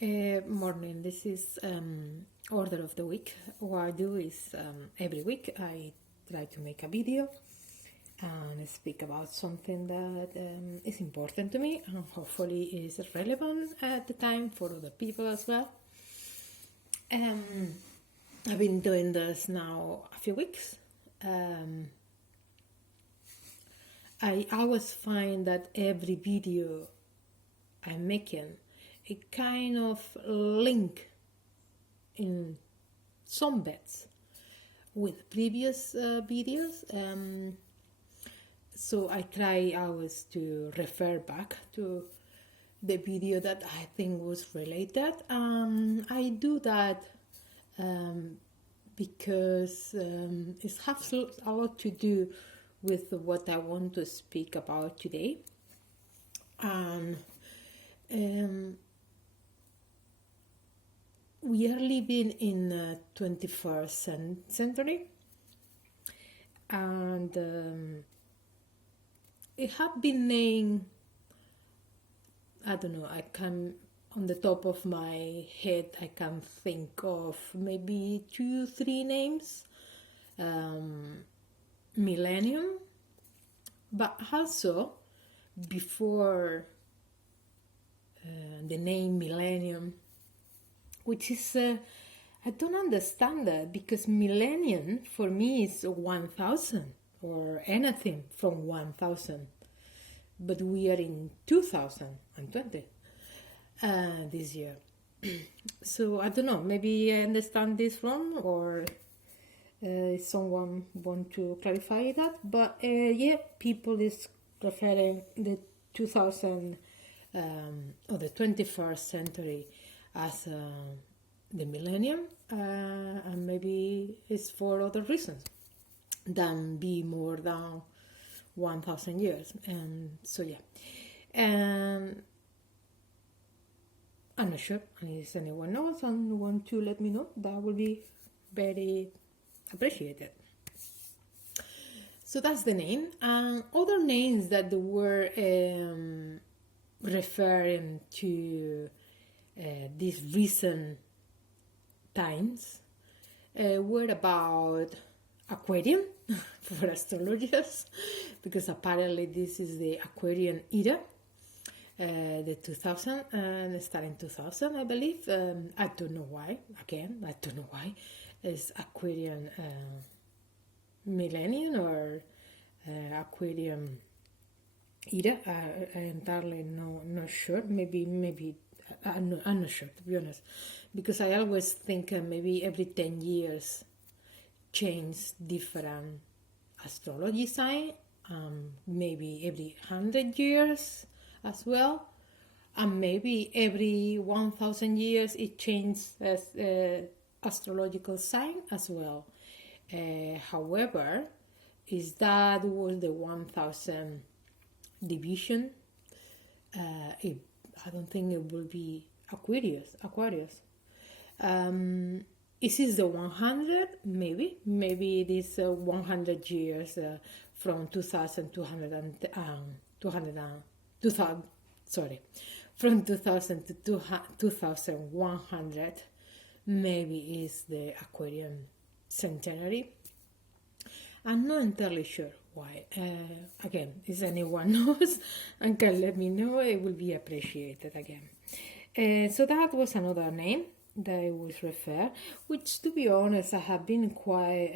Morning. This is order of the week. What I do is every week I try to make a video and speak about something that is important to me and hopefully is relevant at the time for other people as well. I've been doing this now a few weeks. I always find that every video I'm making, it kind of link in some bits with previous videos. So I try always to refer back to the video that I think was related. I do that because it has a lot to do with what I want to speak about today. We are living in the 21st century, and it has been named, I don't know, I can, on the top of my head, I can think of maybe 2-3 names. Millennium, but also before the name millennium, which is I don't understand that, because millennium for me is 1000 or anything from 1000, but we are in 2020 this year. So I don't know, maybe I understand this wrong, or someone want to clarify that, but yeah, people is referring the 2000 or the 21st century as the millennium, and maybe it's for other reasons than be more than 1000 years. And so yeah, I'm not sure, and if anyone knows and want to let me know, that would be very appreciated. So that's the name. And other names that were referring to these recent times were about Aquarium for astrologers, because apparently this is the Aquarian era, the 2000, and starting 2000, I believe. I don't know why. Again, I don't know why. Is Aquarian millennium or Aquarian era? I entirely not sure. Maybe I'm not sure, to be honest, because I always think maybe every 10 years change different astrology sign. Maybe every 100 years as well, and maybe every 1000 years it changes as astrological sign as well. However, is that was the 1000 division, I don't think it will be Aquarius. Is this the 100? Maybe it is 100 years from 2000 to 2100. Maybe is the Aquarian centenary. I'm not entirely sure why. Again, if anyone knows and can let me know, it will be appreciated again. So that was another name that I was referred, which, to be honest, I have been quite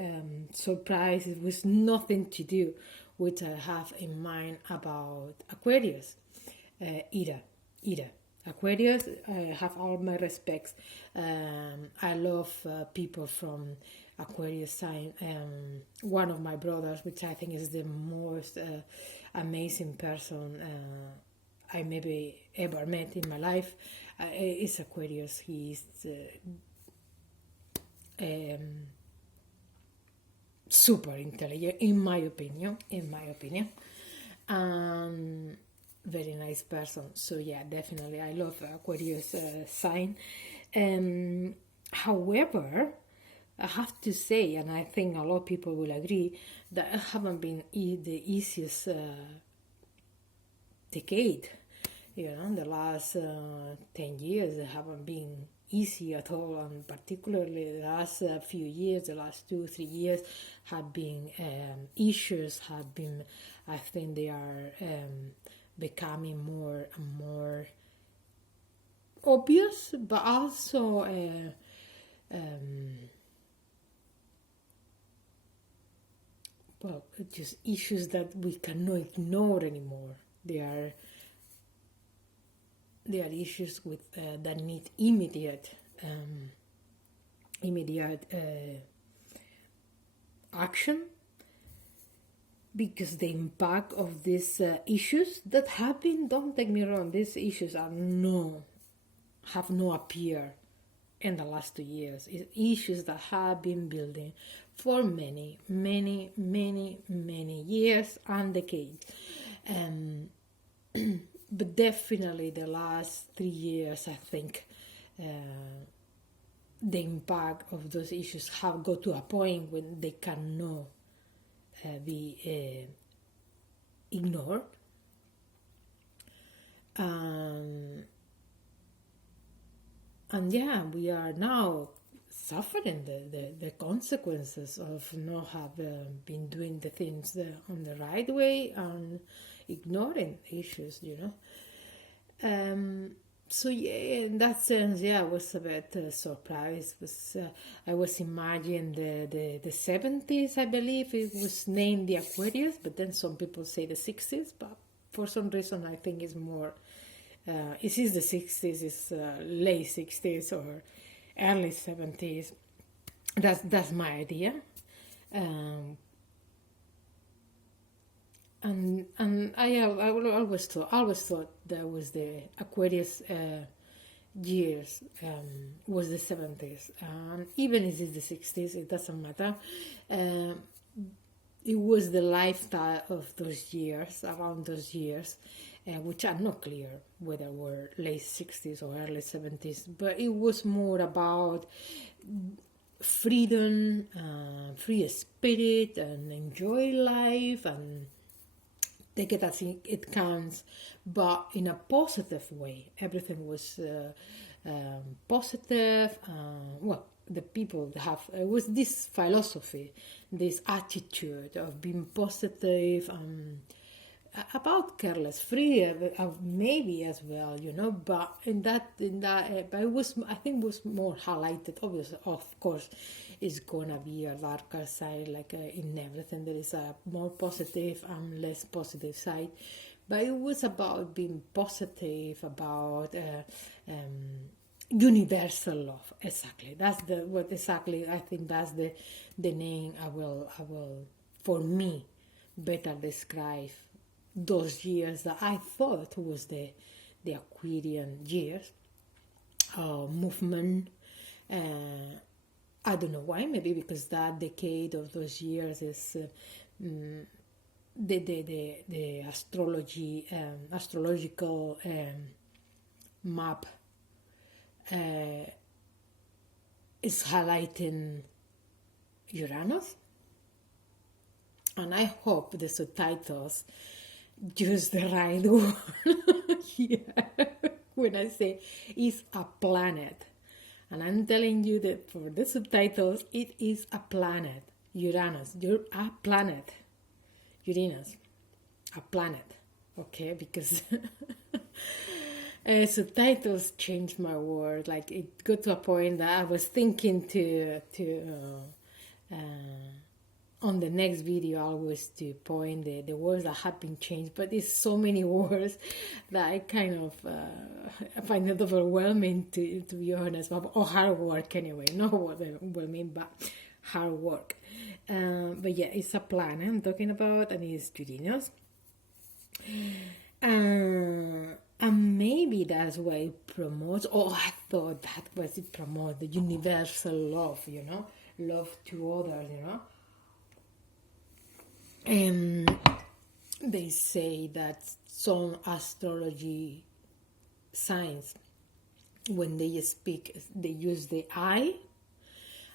surprised. It was nothing to do with I have in mind about Aquarius era. Aquarius, I have all my respects. I love people from Aquarius sign. One of my brothers, which I think is the most amazing person I maybe ever met in my life, is Aquarius. He's super intelligent, in my opinion. Very nice person. So yeah, definitely I love Aquarius sign. However, I have to say, and I think a lot of people will agree, that it haven't been the easiest decade The last 10 years haven't been easy at all, and particularly the last few years, the last 2 3 years, have been issues. Have been, I think they are becoming more and more obvious, but also well, just issues that we cannot ignore anymore. They are issues with that need immediate action, because the impact of these issues that have been, don't take me wrong, these issues have no appeared in the last 2 years. It's issues that have been building for many years and decades. But definitely the last 3 years, I think the impact of those issues have got to a point when they cannot be ignored. And yeah, we are now suffering the consequences of not have been doing the things on the right way and ignoring issues, So yeah, in that sense, yeah, I was a bit surprised. I was imagining the 70s, I believe it was named the Aquarius, but then some people say the 60s, but for some reason I think it's more, it is the 60s, it's late 60s or early 70s. That's my idea. And I always thought that was the Aquarius years, was the 70s, even if it's the 60s, it doesn't matter. It was the lifestyle of those years, around those years, which are not clear whether were late 60s or early 70s, but it was more about freedom, free spirit, and enjoy life and take it as it comes, but in a positive way. Everything was positive. Well, the people have, it was this philosophy, this attitude of being positive, about careless free, maybe as well, but but it was, I think, was more highlighted. Obviously, of course, it's gonna be a darker side, like in everything there is a more positive and less positive side, but it was about being positive, about universal love. Exactly, that's I think that's the name I will for me better describe those years that I thought was the Aquarian years, movement. I don't know why. Maybe because that decade of those years is the astrological map is highlighting Uranus, and I hope the subtitles use the right word. Yeah. When I say it's a planet, and I'm telling you that for the subtitles, it is a planet. Uranus, you're a planet. Uranus, a planet. Okay, because subtitles changed my word. Like, it got to a point that I was thinking to on the next video always to point the words that have been changed, but it's so many words that I kind of find it overwhelming, to be honest, or hard work anyway, not overwhelming, but hard work. But yeah, it's a planet I'm talking about, and it's Uranus. And maybe that's why it promotes, I thought that was it promotes the universal love, love to others, They say that some astrology signs, when they speak, they use the I,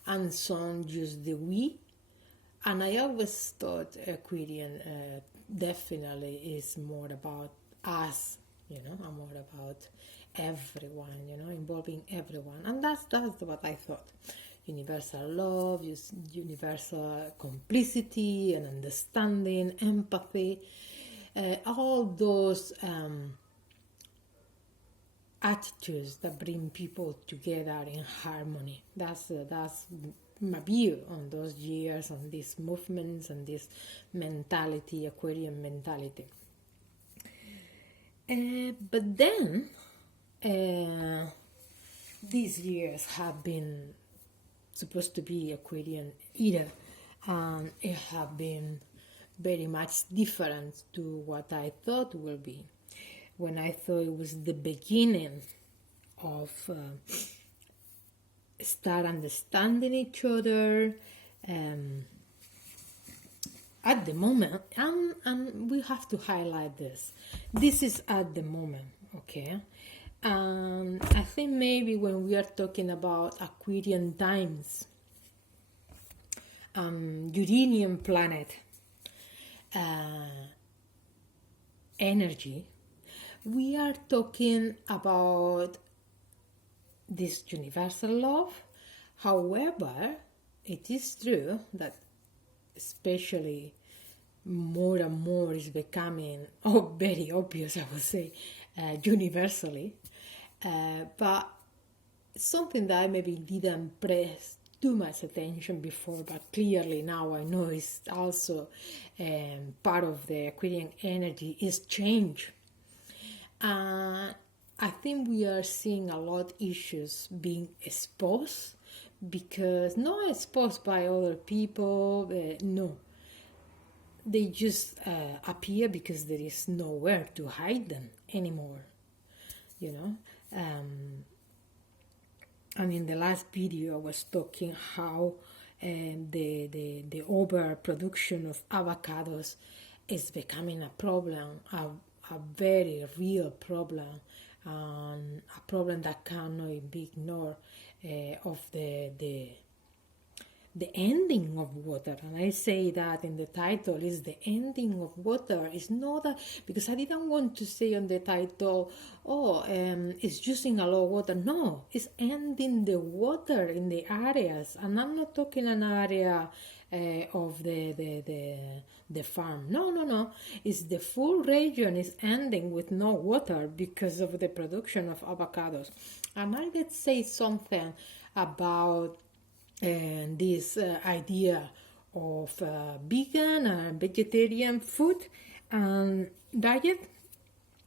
and some use the we. And I always thought Aquarian definitely is more about us I'm more about everyone, involving everyone. And that's what I thought. Universal love, universal complicity and understanding, empathy, all those attitudes that bring people together in harmony. That's my view on those years, on these movements, and this mentality, Aquarian mentality. But then, these years have been supposed to be Aquarian era, and it have been very much different to what I thought it will be. When I thought it was the beginning of start understanding each other, at the moment, and we have to highlight this. This is at the moment, okay? I think maybe when we are talking about Aquarian times, Uranian planet energy, we are talking about this universal love. However, it is true that especially more and more is becoming very obvious, I would say, universally. But something that I maybe didn't press too much attention before, but clearly now I know is also part of the Aquarian energy is change. I think we are seeing a lot of issues being exposed, because not exposed by other people, no. They just appear because there is nowhere to hide them anymore, And in the last video I was talking how the overproduction of avocados is becoming a problem, a very real problem, a problem that cannot be ignored, of the ending of water. And I say that in the title is the ending of water. It's not that, because I didn't want to say on the title, it's using a lot of water. No, it's ending the water in the areas, and I'm not talking an area of the farm. No. It's the full region is ending with no water because of the production of avocados. And I did say something about this idea of vegan and vegetarian food and diet.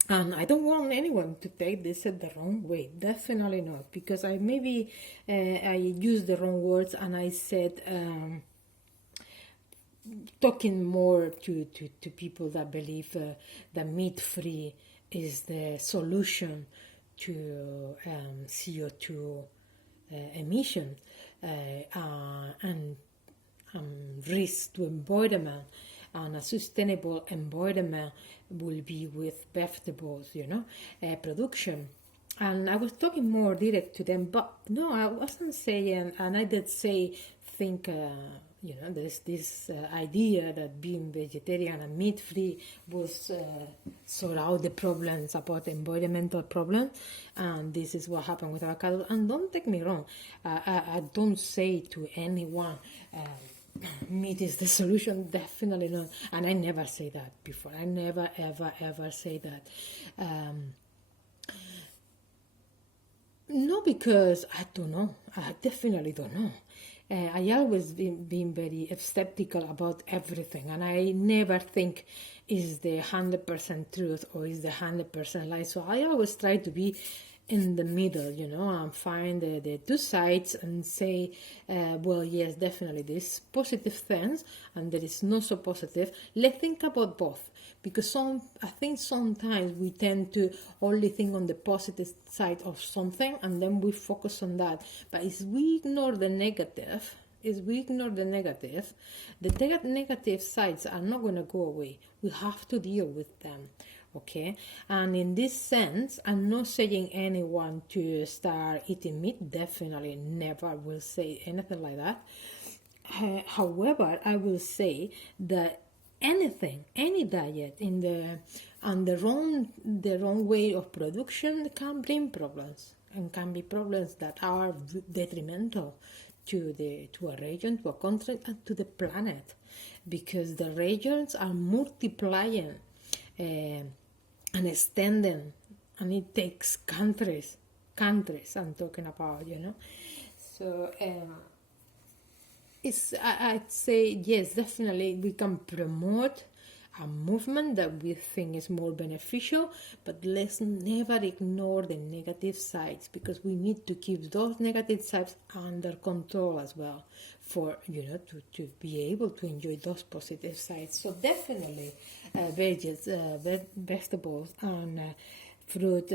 And I don't want anyone to take this the wrong way. Definitely not, because I used the wrong words, and I said talking more to people that believe that meat-free is the solution to CO2 emission and risk to environment, and a sustainable environment will be with vegetables, production. And I was talking more direct to them, but no, I wasn't saying, and I did say, there's this idea that being vegetarian and meat-free will sort out the problems about environmental problems, and this is what happened with avocado. And don't take me wrong, I don't say to anyone meat is the solution, definitely not, and I never say that before. I never ever say that. No, because I don't know. I definitely don't know. I always been very skeptical about everything, and I never think is the 100% truth or is the 100% lie. So I always try to be in the middle, and find the two sides and say, well, yes, definitely there's positive things and there is not so positive. Let's think about both. Because I think sometimes we tend to only think on the positive side of something, and then we focus on that. But if we ignore the negative, the negative sides are not going to go away. We have to deal with them, okay? And in this sense, I'm not saying anyone to start eating meat. Definitely never will say anything like that. However, I will say that anything, any diet in the wrong way of production can bring problems, and can be problems that are detrimental to a region, to a country, and to the planet, because the regions are multiplying and extending, and it takes countries I'm talking about, so I'd say yes, definitely we can promote a movement that we think is more beneficial, but let's never ignore the negative sides, because we need to keep those negative sides under control as well, for to be able to enjoy those positive sides. So definitely veggies, vegetables, and fruit,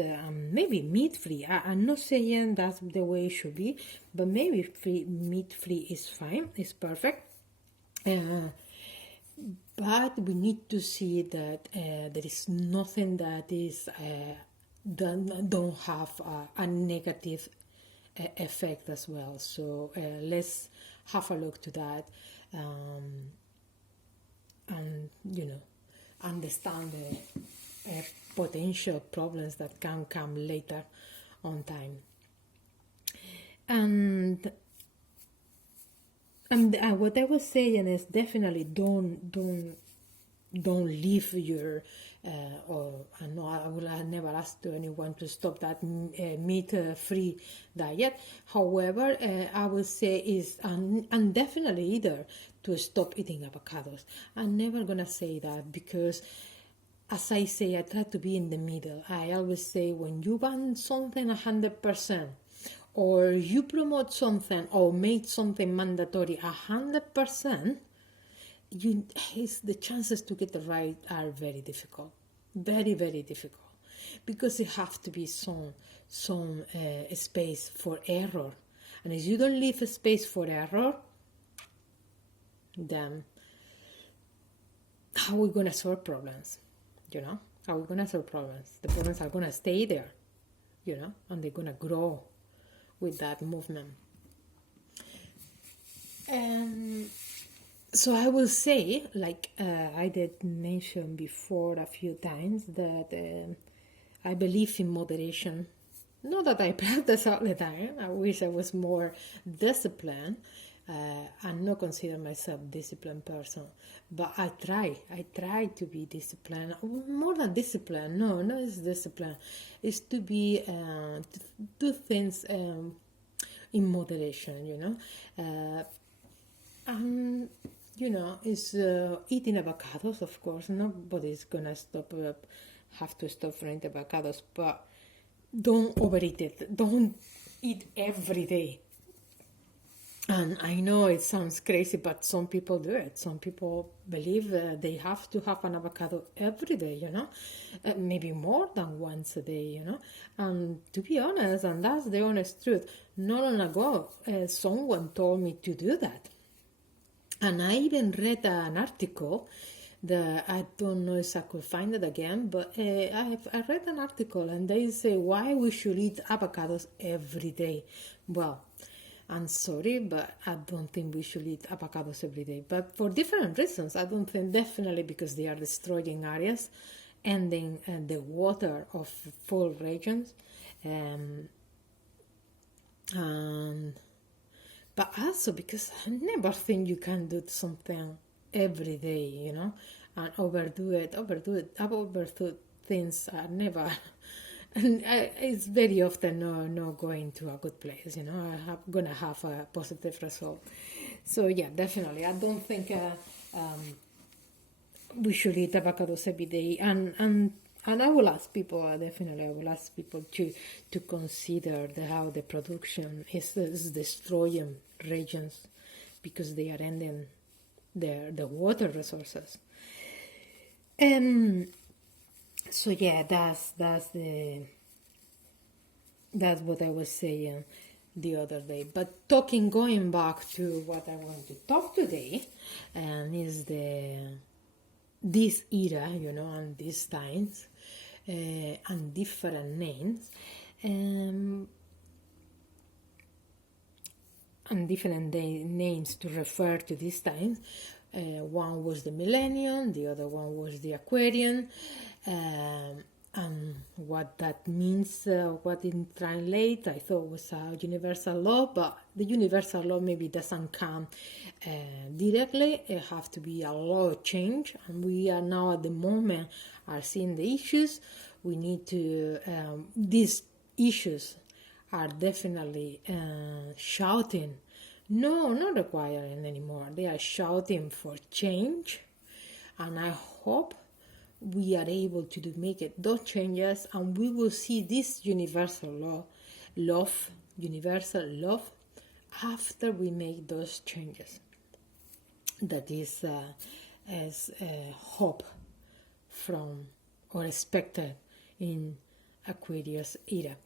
maybe meat free. I'm not saying that's the way it should be, but maybe meat free is fine, it's perfect. But we need to see that there is nothing that is don't have a negative effect as well. So let's have a look to that, and understand the potential problems that can come later on time. And what I was saying is definitely don't leave your I know I will never ask to anyone to stop that meat-free diet. However, I would say is and definitely either to stop eating avocados. I'm never gonna say that, because as I say, I try to be in the middle. I always say, when you ban something 100%, or you promote something or make something mandatory 100%, the chances to get it right are very difficult, very, very difficult, because it has to be some space for error, and if you don't leave a space for error, then how are we gonna solve problems? How are we gonna solve problems? The problems are gonna stay there, and they're gonna grow with that movement. So I will say, like I did mention before a few times, that I believe in moderation. Not that I practice all the time. I wish I was more disciplined. I'm not consider myself a disciplined person, but I try to be disciplined. More than discipline, no, not as discipline. It's to be to do things in moderation, and it's eating avocados. Of course, nobody's gonna have to stop from eating avocados, but don't overeat it. Don't eat every day. And I know it sounds crazy, but some people do it. Some people believe they have to have an avocado every day, maybe more than once a day, And to be honest, and that's the honest truth, not long ago, someone told me to do that. And I even read an article that I don't know if I could find it again, but I read an article, and they say why we should eat avocados every day. Well, I'm sorry, but I don't think we should eat avocados every day. But for different reasons. I don't think, definitely because they are destroying areas, ending the water of full regions. But also because I never think you can do something every day, and overdo it. Overdo things are never... And it's very often not going to a good place, I'm gonna have a positive result. So yeah, definitely, I don't think we should eat avocados every day, and I will ask people, to consider how the production is destroying regions, because they are ending the water resources. So yeah, that's what I was saying the other day. But going back to what I want to talk today, is this era, and these times, and different names, and different names to refer to these times. One was the millennium, the other one was the Aquarian. And what that means, what it translates, I thought was a universal law, but the universal law maybe doesn't come directly. It have to be a law of change, and we are now at the moment are seeing the issues. We need to, these issues are definitely shouting, no, not requiring anymore. They are shouting for change, and I hope we are able to make it those changes, and we will see this universal universal love after we make those changes. That is as hope from or expected in Aquarius era.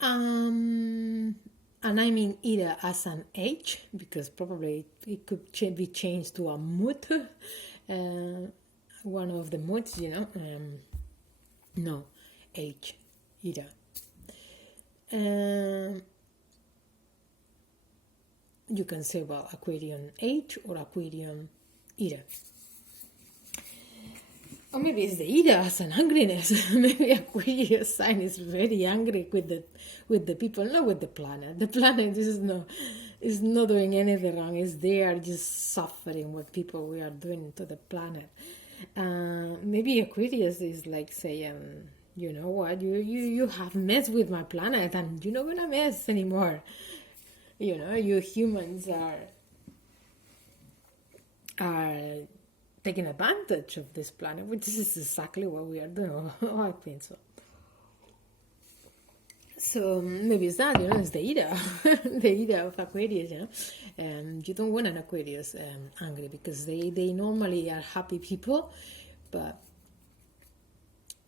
And I mean era as an age, because probably it could be changed to a mood. One of the moods, no, age, era. You can say, well, Aquarian age or Aquarian era. Or maybe it's the era as an angriness. Maybe Aquarius sign is very angry with the people, not with the planet. The planet is not doing anything wrong. It's they are just suffering what people we are doing to the planet. Maybe Aquarius is like saying, you know what, you have messed with my planet and you're not gonna mess anymore. You humans are taking advantage of this planet, which is exactly what we are doing. I think so. So maybe it's that, it's the era, the era of Aquarius, you don't want an Aquarius angry, because they normally are happy people, but,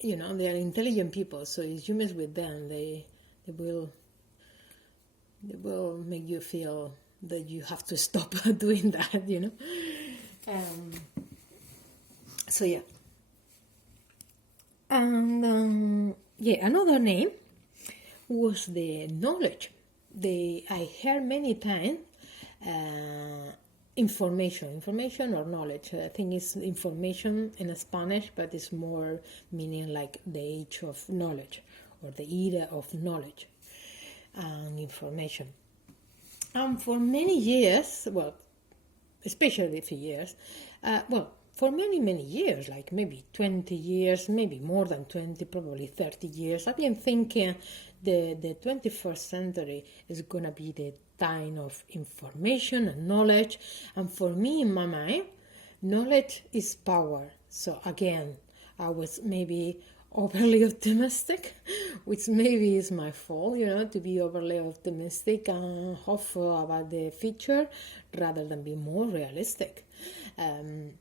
they are intelligent people, so if you mess with them, they will make you feel that you have to stop doing that, so yeah. And, another name was the knowledge. I heard many times information or knowledge. I think it's information in Spanish, but it's more meaning like the age of knowledge or the era of knowledge and information. And for many years, well, especially a few years, for many years, like maybe 20 years, maybe more than 20, probably 30 years, I've been thinking the 21st century is going to be the time of information and knowledge. And for me, in my mind, knowledge is power. So again, I was maybe overly optimistic, which maybe is my fault, to be overly optimistic and hopeful about the future rather than be more realistic.